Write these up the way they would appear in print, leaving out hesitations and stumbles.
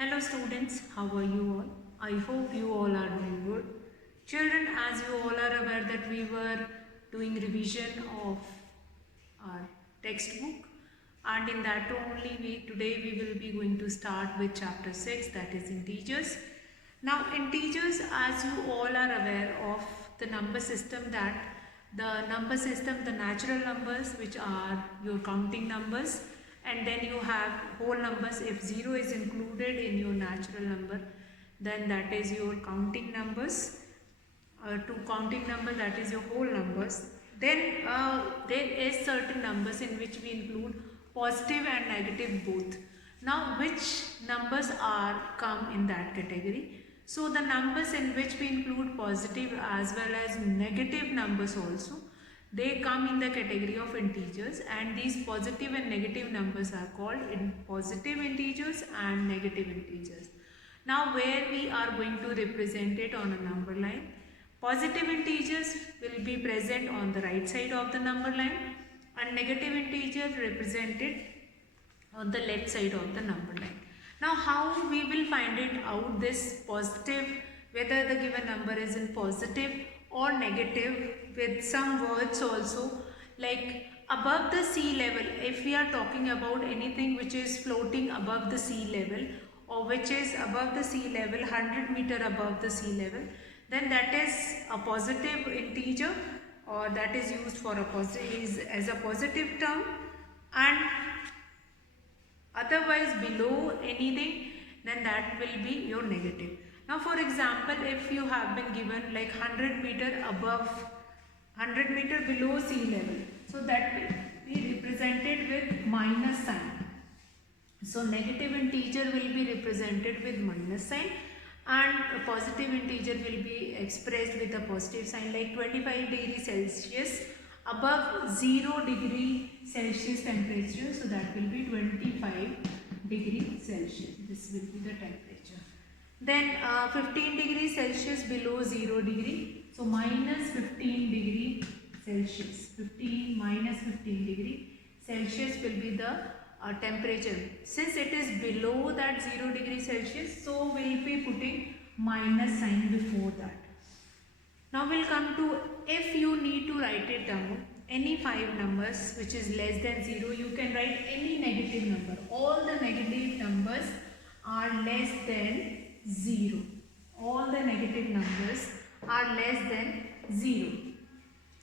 Hello students, how are you all? I hope you all are doing good. Children, as you all are aware that we were doing revision of our textbook, and in that only today we will be going to start with chapter 6, that is integers. Now integers, as you all are aware of the number system, that the natural numbers, which are your counting numbers, and then you have whole numbers. If 0 is included in your natural number, then that is your counting numbers. To counting number, that is your whole numbers. Then there is certain numbers in which we include positive and negative both. Now which numbers are come in that category? So the numbers in which we include positive as well as negative numbers also, they come in the category of integers, and these positive and negative numbers are called positive integers and negative integers. Now where we are going to represent it on a number line, positive integers will be present on the right side of the number line and negative integers represented on the left side of the number line. Now how we will find it out, this positive, whether the given number is in positive or negative, with some words also, like above the sea level. If we are talking about anything which is floating above the sea level, or which is above the sea level 100 meter above the sea level, then that is a positive integer, or that is used for a positive, as a positive term. And otherwise below anything, then that will be your negative. Now for example, if you have been given like 100 meter above, 100 meter below sea level, so that will be represented with minus sign. So negative integer will be represented with minus sign, and a positive integer will be expressed with a positive sign, like 25 degrees Celsius above 0 degree Celsius temperature, so that will be 25 degree Celsius. This will be the temperature. Then 15 degrees Celsius below 0 degree, so minus 15 degree Celsius. 15 minus 15 degree Celsius will be the temperature. Since it is below that 0 degree Celsius, so we will be putting minus sign before that. Now we'll come to, if you need to write it down, any 5 numbers which is less than 0, you can write any negative number. All the negative numbers are less than 0. All the negative numbers are less than 0.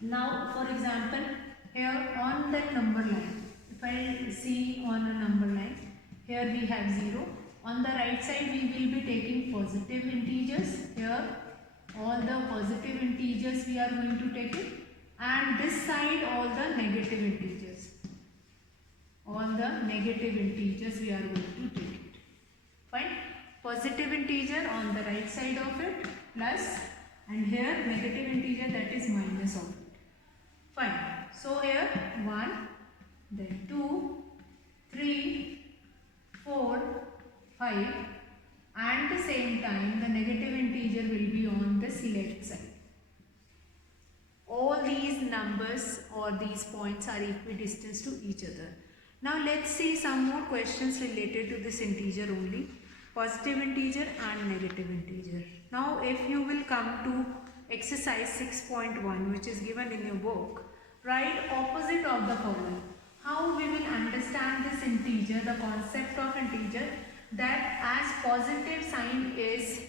Now for example, here on the number line, if I see on a number line, here we have 0. On the right side we will be taking positive integers. Here all the positive integers we are going to take it, and this side all the negative integers. All the negative integers we are going to take it. Fine. Positive integer on the right side of it, plus, and here negative integer, that is minus of it. Fine. So here 1, then 2, 3, 4, 5, and at the same time the negative integer will be on this left side. All these numbers or these points are equidistant to each other. Now let's see some more questions related to this integer only, positive integer and negative integer. Now if you will come to exercise 6.1, which is given in your book, write opposite of the following. How we will understand this integer, the concept of integer, that as positive sign is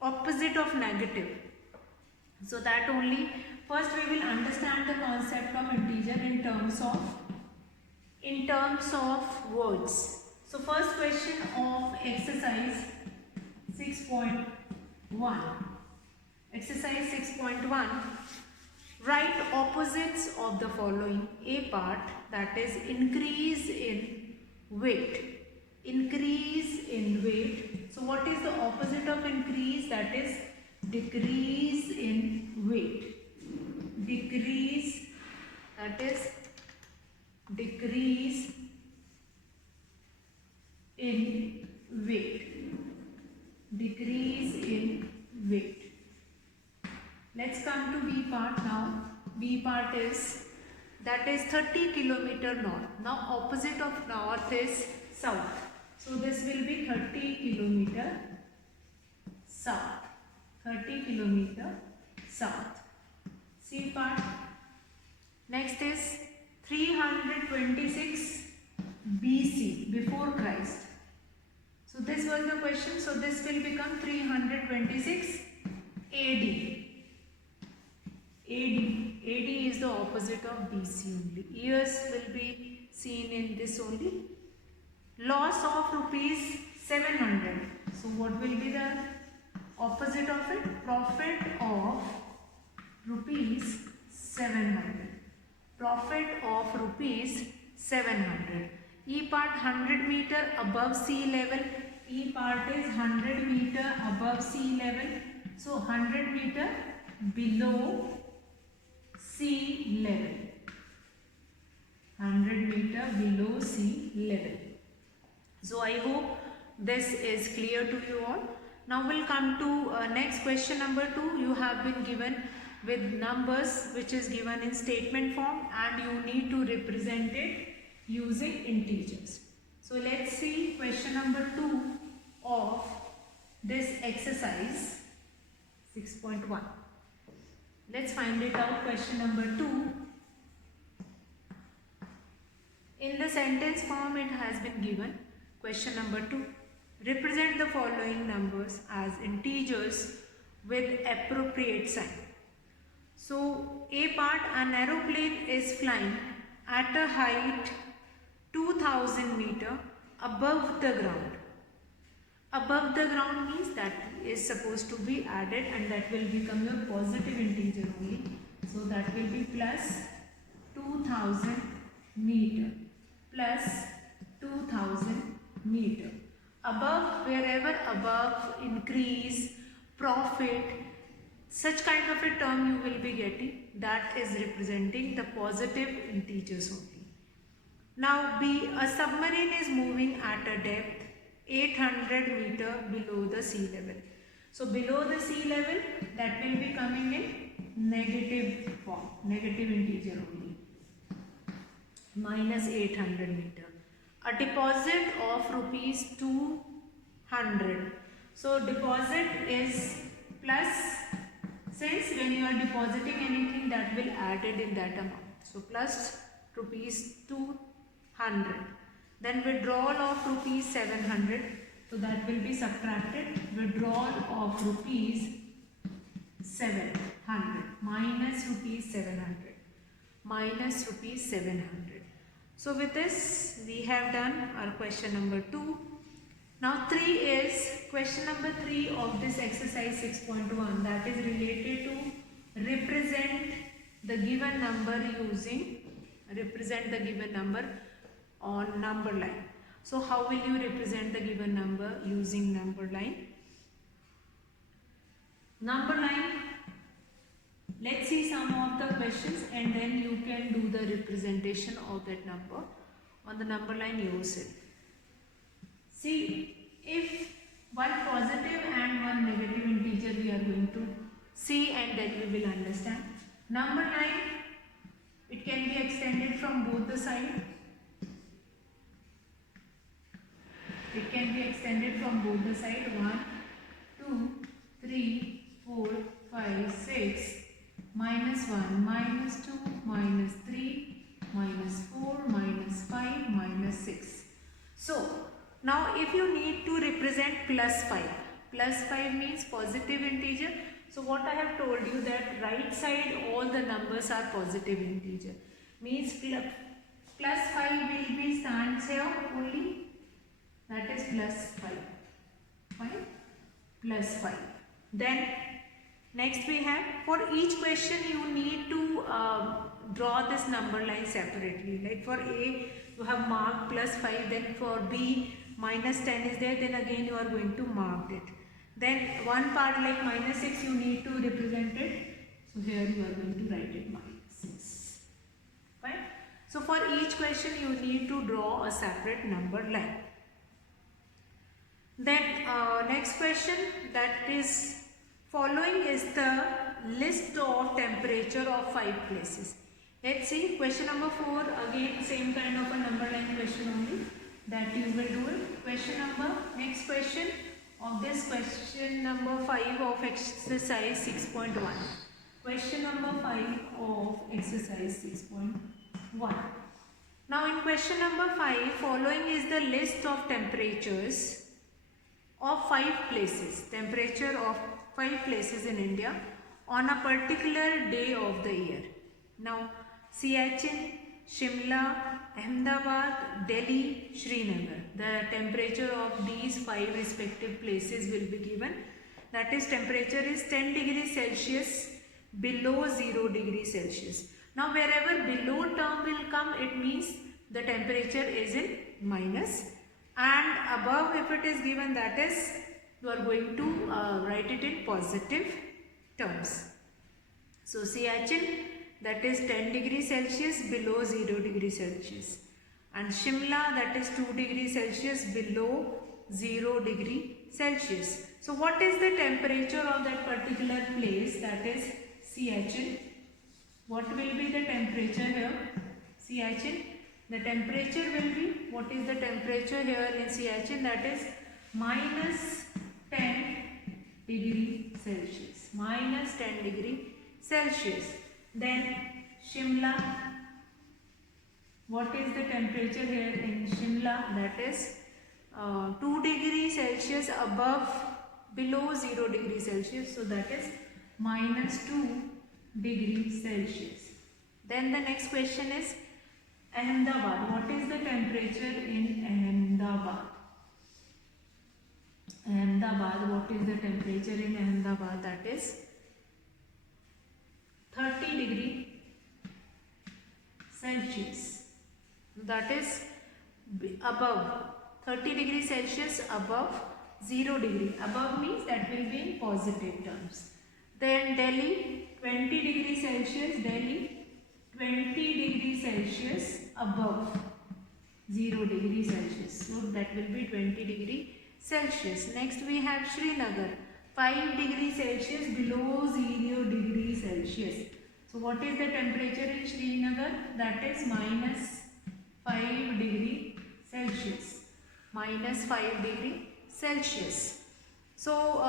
opposite of negative. So that only, first we will understand the concept of integer in terms of words. So first question of exercise 6.1. Exercise 6.1. Write opposites of the following. A part, that is increase in weight. Increase in weight. So what is the opposite of increase? That is decrease in weight. Decrease, that is decrease in weight. Decrease in weight. Let's come to B part now. B part is, that is 30 km north. Now opposite of north is south. So this will be 30 kilometer south. 30 kilometer south. C part. Next is 326 BC, before Christ. So this was the question. So this will become 326 AD. AD is the opposite of BC only. Years will be seen in this only. Loss of rupees 700. So what will be the opposite of it? Profit of rupees 700. Profit of rupees 700. E part 100 meter above sea level. E part is 100 meter above sea level. So 100 meter below sea level. 100 meter below sea level. So I hope this is clear to you all. Now we'll come to next question number 2. You have been given with numbers which is given in statement form and you need to represent it using integers. So let's see question number 2 of this exercise 6.1. Let's find it out. Question number 2. In the sentence form it has been given. Question number 2. Represent the following numbers as integers with appropriate sign. So A part, an aeroplane is flying at a height 2000 meter above the ground. Above the ground means that is supposed to be added and that will become your positive integer only. So that will be plus 2000 meter plus 2000 meter. Above, wherever above, increase, profit, such kind of a term you will be getting, that is representing the positive integers only. Now B, a submarine is moving at a depth 800 meter below the sea level. So below the sea level, that will be coming in negative form, negative integer only, minus 800 meter. A deposit of rupees 200. So deposit is plus, since when you are depositing anything that will added in that amount. So plus rupees 200. Then withdrawal of rupees 700. So that will be subtracted. Withdrawal of rupees 700 minus rupees 700 minus rupees 700. So with this we have done our question number 2. Now 3 is question number 3 of this exercise 6.1, that is related to represent the given number using, represent the given number on number line. So how will you represent the given number using number line? Number line, let's see some of the questions and then you can do the representation of that number on the number line yourself. See, if one positive and one negative integer we are going to see and then we will understand. Number line, it can be extended from both the sides. It can be extended from both the sides. 1, 2, 3, 4, 5, 6, minus 1, minus 2, minus 3, minus 4, minus 5, minus 6. So, now if you need to represent plus 5 means positive integer. So what I have told you that right side all the numbers are positive integer. Means plus 5 will be stands here only. That is plus 5. Fine? Plus 5. Then next we have, for each question you need to draw this number line separately. Like for A you have marked plus 5, then for B minus 10 is there, then again you are going to mark it. Then one part like minus 6 you need to represent it. So here you are going to write it minus 6. Fine? So for each question you need to draw a separate number line. Then next question, that is following is the list of temperature of 5 places. Let's see question number 4, again same kind of a number line question only. that you will do it. Next question of this question number 5 of exercise 6.1. Question number 5 of exercise 6.1. Now in question number 5, following is the list of temperatures of 5 places, temperature of 5 places in India on a particular day of the year. Now Siachen, Shimla, Ahmedabad, Delhi, Srinagar. The temperature of these 5 respective places will be given. That is, temperature is 10 degrees Celsius below 0 degrees Celsius. Now wherever below term will come, it means the temperature is in minus, and above if it is given, that is you are going to write it in positive terms. So Siachen, that is 10 degrees Celsius below 0 degrees Celsius, and Shimla, that is 2 degrees Celsius below 0 degree Celsius. So what is the temperature of that particular place, that is Siachen? What will be the temperature here? Siachen, the temperature will be, what is the temperature here in Siachen? That is minus 10 degree Celsius, minus 10 degree Celsius. Then Shimla, what is the temperature here in Shimla? That is 2 degrees Celsius below 0 degrees Celsius. So that is minus 2 degrees Celsius. Then the next question is Ahmedabad. What is the temperature in Ahmedabad? Ahmedabad, what is the temperature in Ahmedabad? That is 30 degree Celsius. That is above 30 degrees Celsius above 0 degree. Above means that will be in positive terms. Then Delhi, 20 degrees Celsius. Delhi, 20 degrees Celsius above 0 degree Celsius. So that will be 20 degree Celsius. Next we have Srinagar, 5 degrees Celsius below 0 degree Celsius. So what is the temperature in Srinagar? That is minus 5 degree Celsius. Minus 5 degree Celsius. So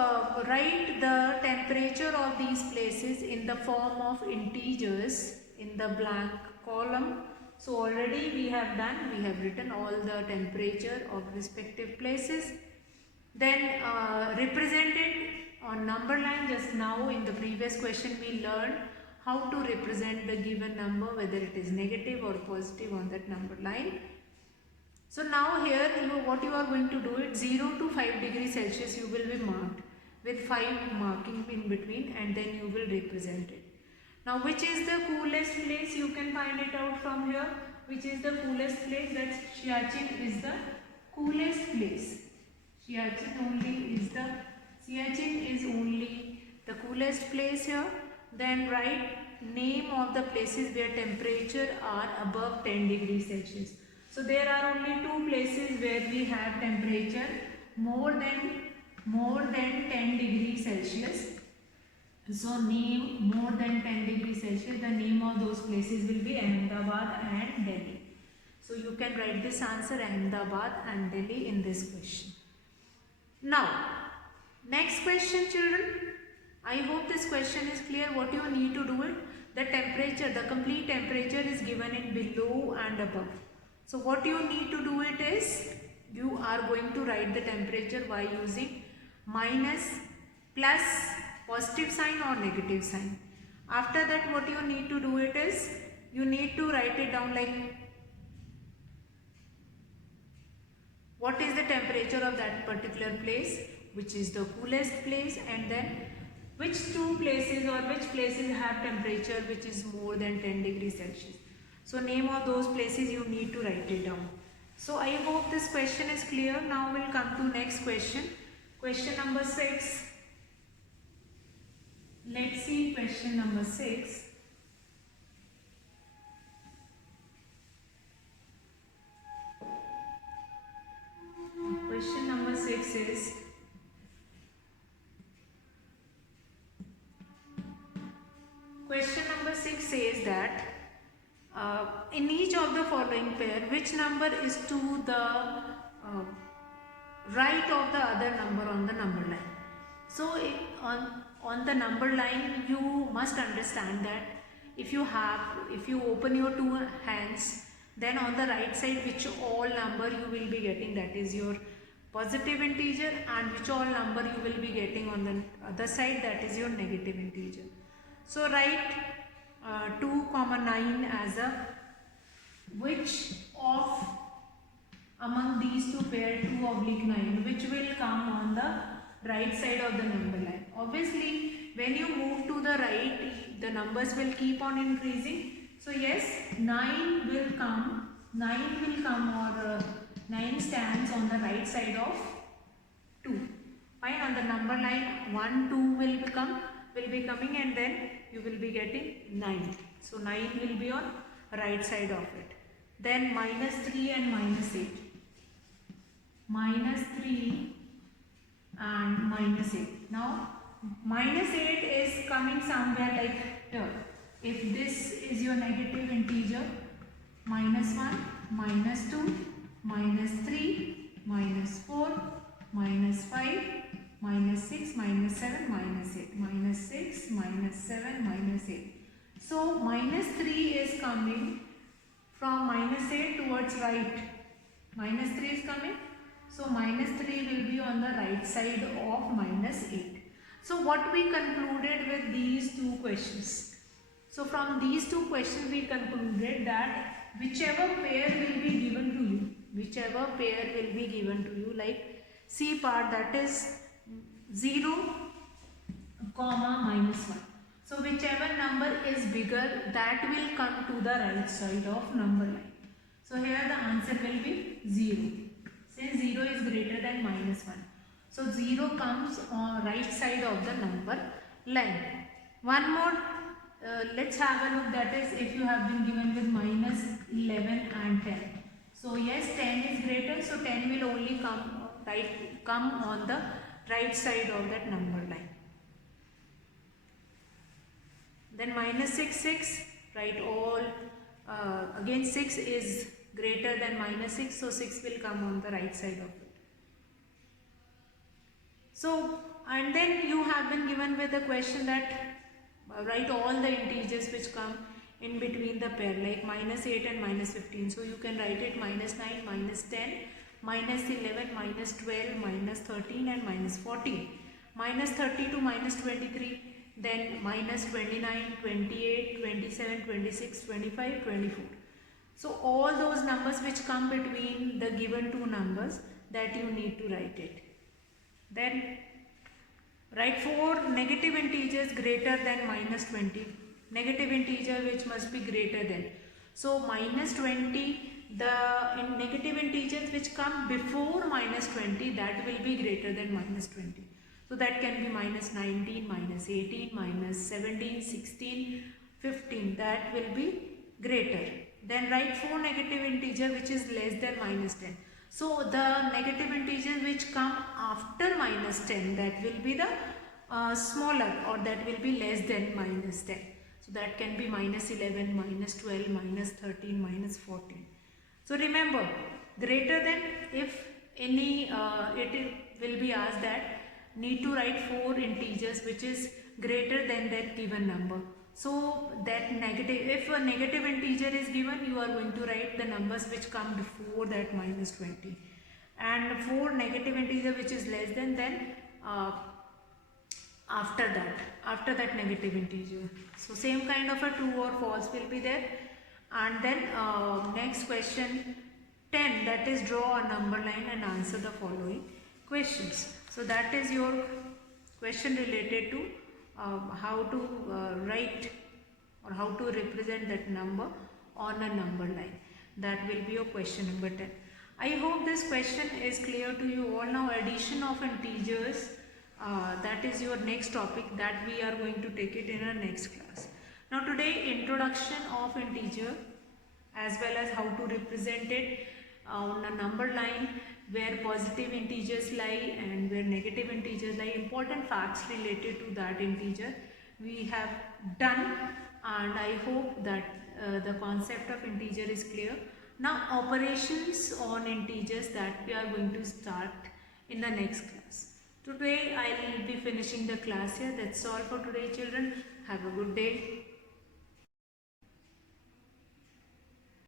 write the temperature of these places in the form of integers in the blank column. So already we have written all the temperature of respective places. Then represented on number line. Just now in the previous question we learned how to represent the given number, whether it is negative or positive on that number line. So now here what you are going to do it 0 to 5 degrees Celsius you will be marked with 5 marking in between, and then you will represent it. Now which is the coolest place? You can find it out from here. Which is the coolest place? That Siachen is the coolest place. Siachen is only the coolest place here. Then write name of the places where temperature are above 10 degrees Celsius. So there are only 2 places where we have temperature more than 10 degrees Celsius. So name more than 10 degrees Celsius. The name of those places will be Ahmedabad and Delhi. So you can write this answer Ahmedabad and Delhi in this question. Now next question, children. I hope this question is clear. What you need to do it, the temperature, the complete temperature is given in below and above. So what you need to do it is, you are going to write the temperature by using minus, plus, positive sign or negative sign. After that what you need to do it is, you need to write it down like what is the temperature of that particular place, which is the coolest place, and then which 2 places or which places have temperature which is more than 10 degrees Celsius. So name of those places you need to write it down. So I hope this question is clear. Now we'll come to next question. Question number 6. Let's see question number 6. Question number 6 is, question number 6 says that in each of the following pair, which number is to the right of the other number on the number line. So on the number line, you must understand that if you open your two hands, then on the right side which all number you will be getting, that is your positive integer, and which all number you will be getting on the other side, that is your negative integer. So write 2, 9 as a which of among these two pair 2 oblique 9 which will come on the right side of the number line. Obviously when you move to the right, the numbers will keep on increasing. So yes, 9 will come or 9 stands on the right side of 2. Fine, on the number line 1, 2 will be coming, and then you will be getting 9. So 9 will be on right side of it. Then -3 and -8. -3 and -8. Now -8 is coming somewhere like here. If this is your negative integer, -1, -2, -3, -4, -5, -6, -7, -8, -6, -7, -8. So -3 is coming from -8 towards right. -3 is coming. So -3 will be on the right side of -8. So what we concluded with these two questions? So from these two questions we concluded that whichever pair will be given to you, like C part, that is 0, -1. So whichever number is bigger, that will come to the right side of number line. So here the answer will be 0. Since 0 is greater than -1. So 0 comes on right side of the number line. One more, let's have a look, that is if you have been given with -11 and 10. So yes, 10 is greater, so 10 will only come on the right side of that number line. Then -6, 6, right, all again 6 is greater than -6, so 6 will come on the right side of it. So, and then you have been given with a question that write all the integers which come in between the pair, like -8 and -15. So you can write it -9, -10, -11, -12, -13 and -14. -30 to -23, then -29, 28, 27, 26, 25, 24. So all those numbers which come between the given two numbers, that you need to write it. Then write 4 negative integers greater than -20. Negative integer which must be greater than. So -20, the negative integers which come before -20, that will be greater than -20. So that can be -19, -18, -17, 16, 15. That will be greater. Then write 4 negative integer which is less than -10. So the negative integers which come after -10, that will be the smaller, or that will be less than -10. So that can be -11, -12, -13, -14. So remember, greater than, if any it will be asked that need to write 4 integers which is greater than that given number. So that negative, if a negative integer is given, you are going to write the numbers which come before that -20, and 4 negative integer which is less than, then after that negative integer. So same kind of a true or false will be there. And then next question 10, that is draw a number line and answer the following questions. So that is your question related to how to write or how to represent that number on a number line. That will be your question number 10. I hope this question is clear to you all. Now addition of integers, that is your next topic, that we are going to take it in our next class. Now today, introduction of integer as well as how to represent it on a number line, where positive integers lie and where negative integers lie, important facts related to that integer we have done. and I hope that the concept of integer is clear. Now operations on integers that we are going to start in the next class. Today I will be finishing the class here. That's all for today, children. Have a good day.